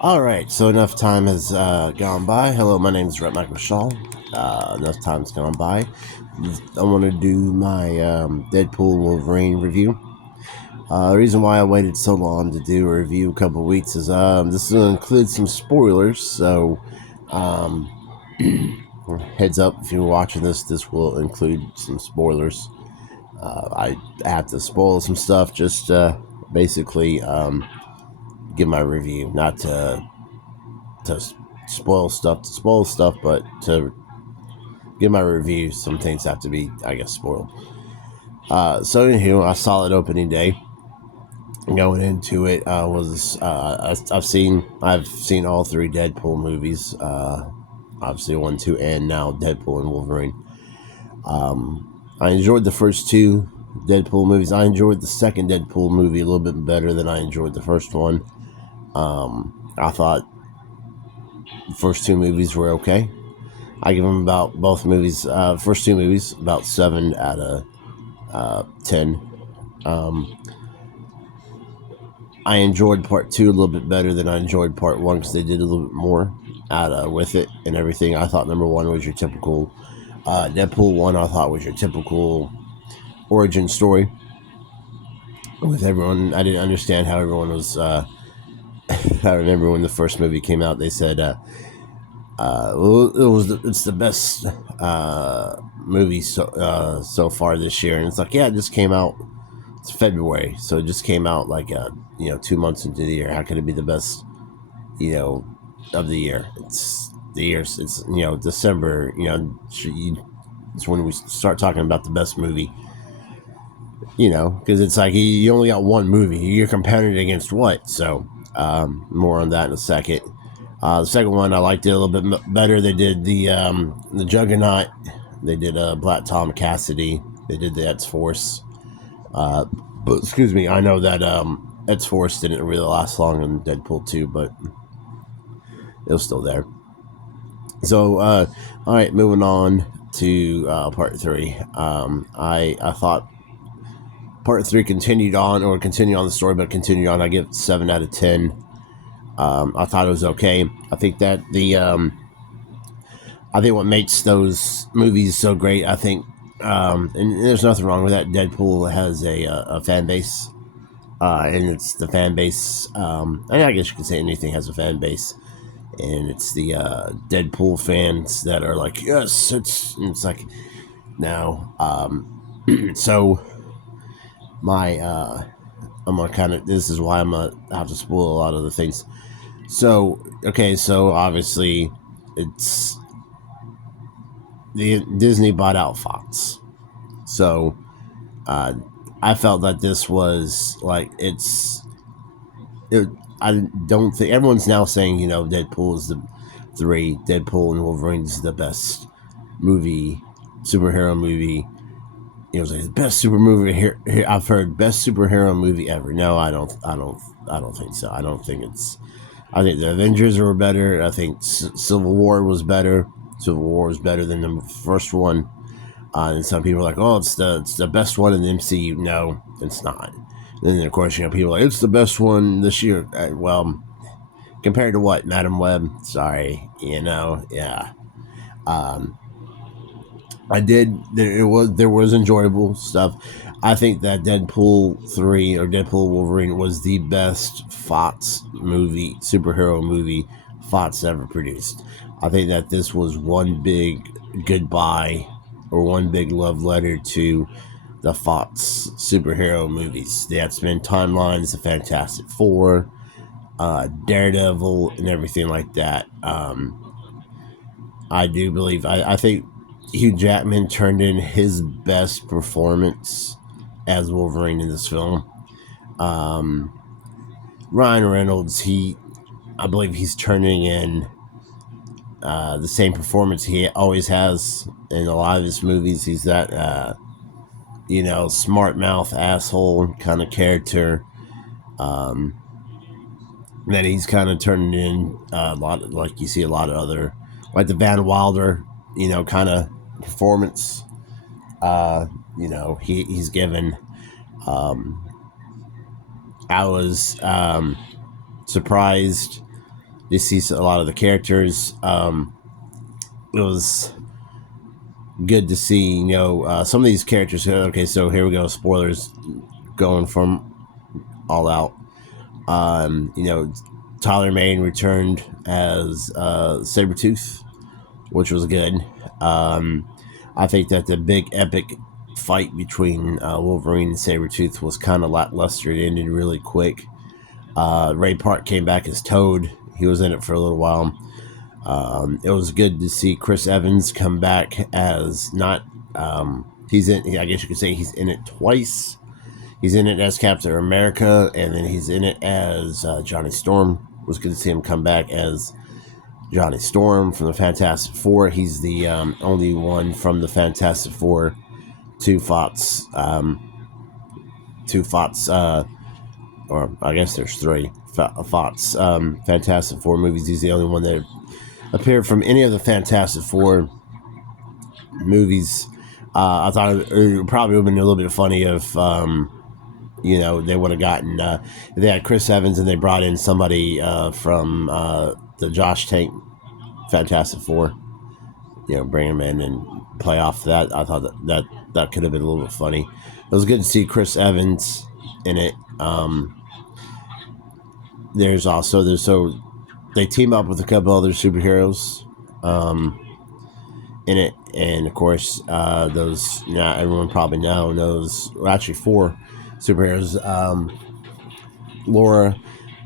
Alright, so enough time has gone by. Hello, my name is Rep Michael Shaw. Enough time's gone by. I want to do my Deadpool Wolverine review. The reason why I waited so long to do a review a couple weeks is this will include some spoilers, so um, heads up if you're watching this will include some spoilers. I have to spoil some stuff, just basically give my review, not to spoil stuff, but to give my review, some things have to be, I guess, spoiled. So anywho, a solid opening day. Going into it was I've seen all three Deadpool movies. Obviously 1, 2, and now Deadpool and Wolverine. I enjoyed the first two Deadpool movies. I enjoyed the second Deadpool movie a little bit better than I enjoyed the first one. I thought the first two movies were okay. I give them about both movies, first two movies, about 7 out of 10. I enjoyed part 2 a little bit better than I enjoyed part 1 because they did a little bit more with it and everything. I thought number 1 was your typical Deadpool 1. I thought was your typical origin story with everyone. I didn't understand how everyone was. I remember when the first movie came out, they said it's the best movie so far this year, and it's like, yeah, it just came out. It's February, so it just came out like 2 months into the year. How could it be the best of the year? It's the years. It's December. It's when we start talking about the best movie. Because it's like you only got one movie. You're comparing it against what? So more on that in a second. The second one, I liked it a little bit better. They did the Juggernaut. They did Black Tom Cassidy. They did the X-Force. But excuse me, I know that X-Force didn't really last long in Deadpool 2, but it was still there. So, all right, moving on to part 3. I thought part 3 continued on the story, but continued on. I give it 7 out of 10. I thought it was okay. I think that I think what makes those movies so great, I think, and there's nothing wrong with that. Deadpool has a fan base, and it's the fan base. And I guess you could say anything has a fan base, and it's the Deadpool fans that are like, yes, it's like, no. So my I'm gonna kind of, this is why I'm gonna have to spoil a lot of the things. So okay, so obviously it's the Disney bought out Fox, so I felt that this was like I don't think everyone's now saying Deadpool is the 3, Deadpool and Wolverine is the best superhero movie. It was like the best super movie here. I've heard best superhero movie ever. No, I don't think so. I don't think it's. I think the Avengers were better. I think Civil War was better. Civil War was better than the first one. And some people are like, oh, it's the best one in the MCU. No, it's not. And then of course people are like, it's the best one this year. Well, compared to what, Madam Web? Sorry, yeah. I did. There was enjoyable stuff. I think that Deadpool 3 or Deadpool Wolverine was the best Fox movie, superhero movie Fox ever produced. I think that this was one big goodbye or one big love letter to the Fox superhero movies. The X-Men timelines, the Fantastic Four, Daredevil, and everything like that. I do believe, I think Hugh Jackman turned in his best performance as Wolverine in this film. Ryan Reynolds, I believe he's turning in the same performance he always has in a lot of his movies. He's that, smart mouth asshole kind of character. That he's kind of turning in a lot, like you see a lot of other, like the Van Wilder, kind of performance. He's given. I was surprised You see a lot of the characters. It was good to see, some of these characters. Okay, so here we go. Spoilers going from all out. Tyler Mane returned as Sabretooth, which was good. I think that the big epic fight between Wolverine and Sabretooth was kind of lackluster. It ended really quick. Ray Park came back as Toad. He was in it for a little while. It was good to see Chris Evans come back as not. He's in. I guess you could say he's in it twice. He's in it as Captain America, and then he's in it as Johnny Storm. It was good to see him come back as Johnny Storm from the Fantastic Four. He's the only one from the Fantastic Four to Fox. Or I guess there's three Fox Fantastic Four movies. He's the only one that appeared from any of the Fantastic Four movies. I thought it probably would have been a little bit funny if they would have gotten they had Chris Evans and they brought in somebody from the Josh Tank Fantastic Four. Bring him in and play off that. I thought that could have been a little bit funny. It was good to see Chris Evans in it. So they team up with a couple other superheroes in it, and of course those everyone probably knows. Well, actually, 4 superheroes. Laura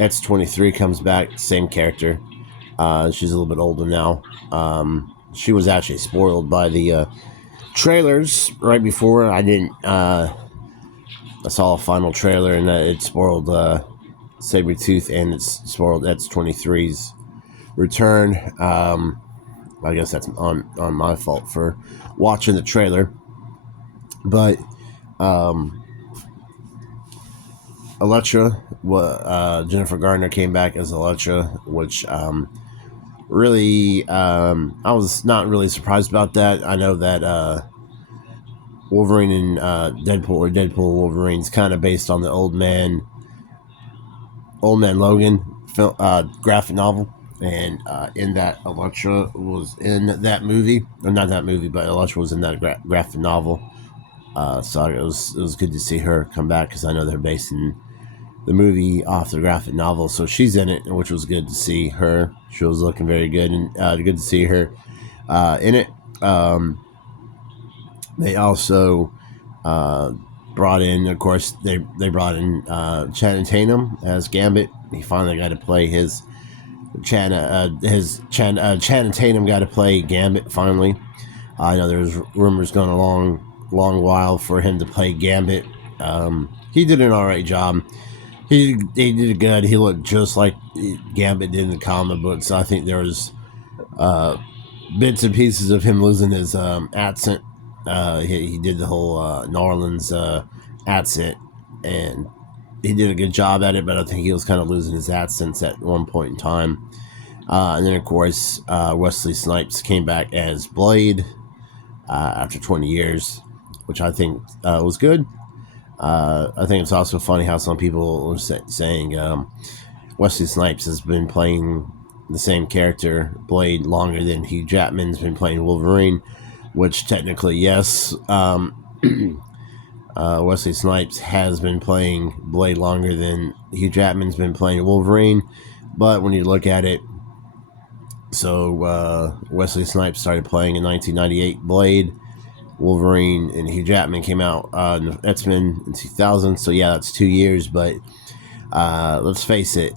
X-23 comes back, same character. She's a little bit older now. She was actually spoiled by the trailers right before. I saw a final trailer and it spoiled Sabretooth, and it's spoiled X-23's return. I guess that's on my fault for watching the trailer. But Elektra, Jennifer Garner came back as Elektra, which really I was not really surprised about that. I know that Wolverine and Deadpool Wolverine's kind of based on the Old Man Logan graphic novel, and in that Elektra was in that movie, or not that movie, but Elektra was in that graphic novel. So it was good to see her come back, because I know they're basing the movie off the graphic novel, so she's in it, which was good to see her. She was looking very good, and good to see her in it. They also brought in, of course, they brought in Channing Tatum as Gambit. He finally got to play Channing Tatum got to play Gambit finally. I know there was rumors going a long while for him to play Gambit. He did an alright job. He did good. He looked just like Gambit did in the comic books. I think there was bits and pieces of him losing his accent. He did the whole New Orleans accent, and he did a good job at it, but I think he was kind of losing his accents at one point in time. And then, of course, Wesley Snipes came back as Blade after 20 years, which I think was good. I think it's also funny how some people were saying Wesley Snipes has been playing the same character, Blade, longer than Hugh Jackman's been playing Wolverine, which technically, yes, Wesley Snipes has been playing Blade longer than Hugh Jackman's been playing Wolverine. But when you look at it, so Wesley Snipes started playing in 1998 Blade. Wolverine and Hugh Jackman came out in X-Men in 2000, so yeah, that's 2 years. But let's face it,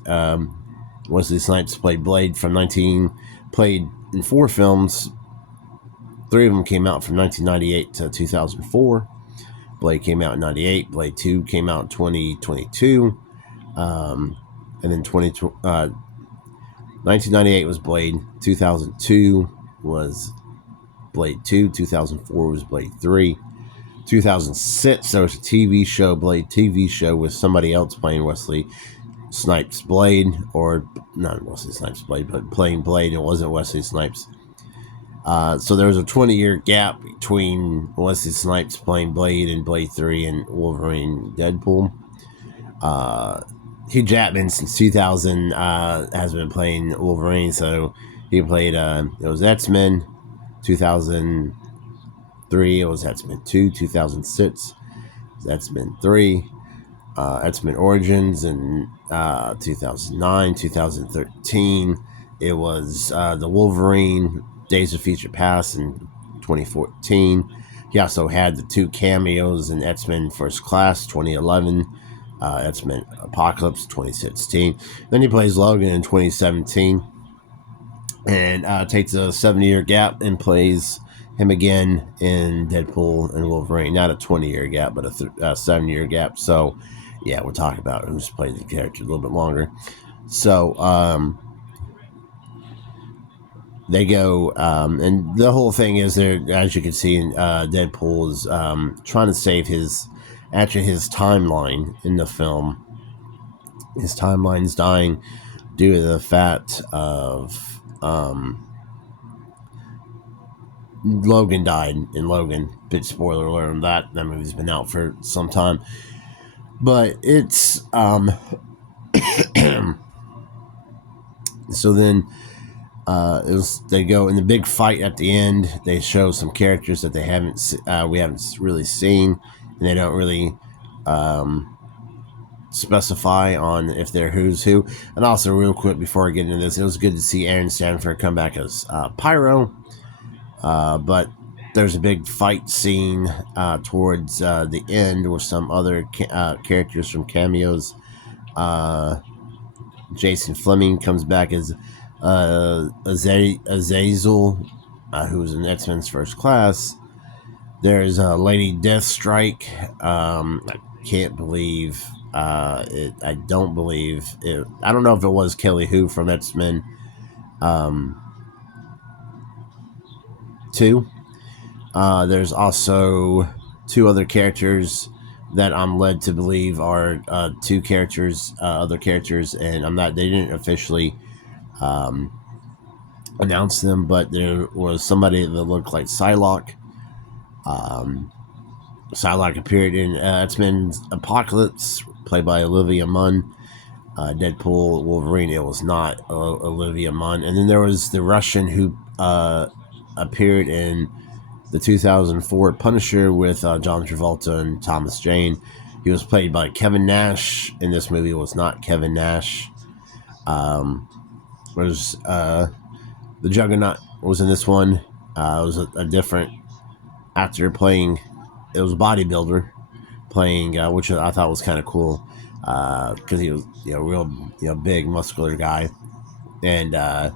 Wesley Snipes played Blade played in 4 films. 3 of them came out from 1998 to 2004. Blade came out in 98. Blade 2 came out in 2022. And then 1998 was Blade. 2002 was Blade 2. 2004 was Blade 3. 2006 there was a TV show, Blade TV show, with somebody else playing Wesley Snipes Blade, or not Wesley Snipes Blade, but playing Blade. It wasn't Wesley Snipes. So there was a 20-year gap between Wesley Snipes playing Blade and Blade 3 and Wolverine Deadpool. Hugh Jackman since 2000 has been playing Wolverine. So he played it was X-Men 2003. It was X-Men 2 2006. X-Men 3. X-Men Origins in 2009, 2013. It was the Wolverine Days of Future Past in 2014. He also had the 2 cameos in X-Men First Class 2011, X-Men Apocalypse 2016. Then he plays Logan in 2017 and takes a 7-year gap and plays him again in Deadpool and Wolverine. Not a 20-year gap, but a 7-year gap. So, yeah, we're talking about who's played the character a little bit longer. So, they go, and the whole thing is there, as you can see, Deadpool is trying to save his timeline in the film. His timeline's dying due to the fact of Logan died in Logan. Big spoiler alert on that. That movie's been out for some time. But it's so then they go in the big fight at the end. They show some characters that we haven't really seen, and they don't really specify on if they're who's who. And also, real quick before I get into this, it was good to see Aaron Stanford come back as Pyro. But there's a big fight scene towards the end with some other characters from cameos. Jason Fleming comes back as Azazel, who's in X-Men's First Class. There's Lady Deathstrike. I can't believe it. I don't believe it. I don't know if it was Kelly Hu from X-Men 2. There's also 2 other characters that I'm led to believe are 2 characters, other characters, and they didn't officially announce them, but there was somebody that looked like Psylocke. Psylocke appeared in X-Men Apocalypse, played by Olivia Munn. Deadpool, Wolverine, it was not Olivia Munn. And then there was the Russian who appeared in the 2004 Punisher with John Travolta and Thomas Jane. He was played by Kevin Nash. In this movie, it was not Kevin Nash. The Juggernaut was in this one. It was a different actor playing. It was a bodybuilder playing, which I thought was kind of cool because he was real big muscular guy, and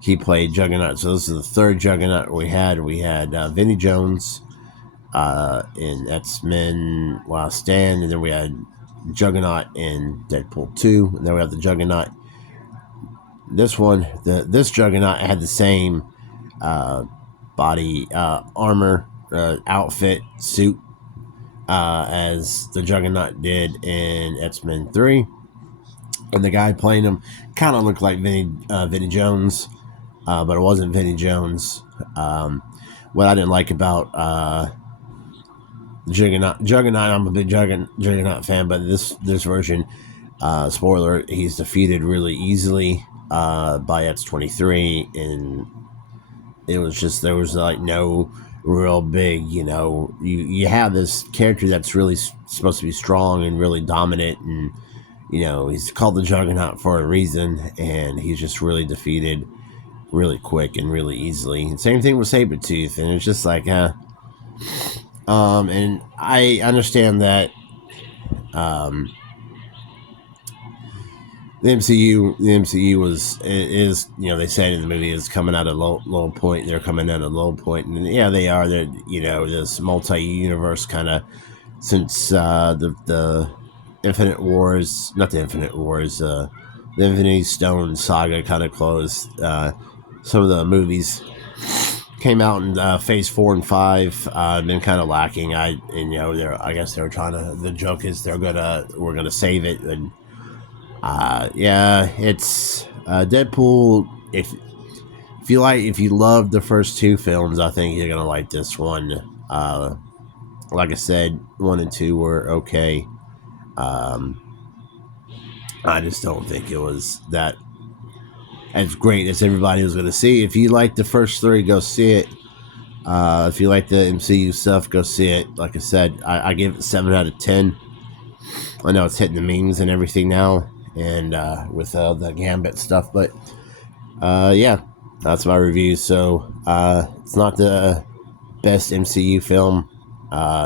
he played Juggernaut. So this is the 3rd Juggernaut we had. We had Vinnie Jones in X-Men Last Stand, and then we had Juggernaut in Deadpool 2, and then we have the Juggernaut. This one, this Juggernaut had the same body armor outfit suit as the Juggernaut did in X-Men 3, and the guy playing him kind of looked like Vinnie Jones. But it wasn't Vinnie Jones. What I didn't like about Juggernaut, I'm a big Juggernaut fan, but this version, spoiler, he's defeated really easily by X-23, and it was just, there was like no real big, you have this character that's really supposed to be strong and really dominant, and he's called the Juggernaut for a reason, and he's just really defeated really quick and really easily. And same thing with Sabretooth, and it's just like and I understand that the MCU is they said in the movie is coming at a low point. They're coming at a low point, and yeah, they are. They're this multi-universe kind of, since the Infinite Wars, not the Infinite Wars, the Infinity Stone saga kind of closed. Some of the movies came out in Phase 4 and 5. Been kind of lacking. I guess they were trying to. The joke is we're gonna save it, and it's Deadpool. If you love the first 2 films, I think you're gonna like this one. Like I said, 1 and 2 were okay. I just don't think it was that as great as everybody was going to see. If you like the first three, go see it. If you like the MCU stuff, go see it. Like I said, I give it 7 out of 10. I know it's hitting the memes and everything now, and with the Gambit stuff, but yeah, that's my review. So it's not the best MCU film,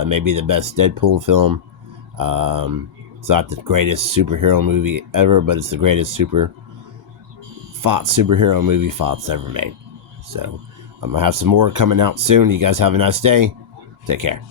maybe the best Deadpool film. It's not the greatest superhero movie ever, but it's the greatest superhero movie Fox ever made. So I'm gonna have some more coming out soon. You guys have a nice day. Take care.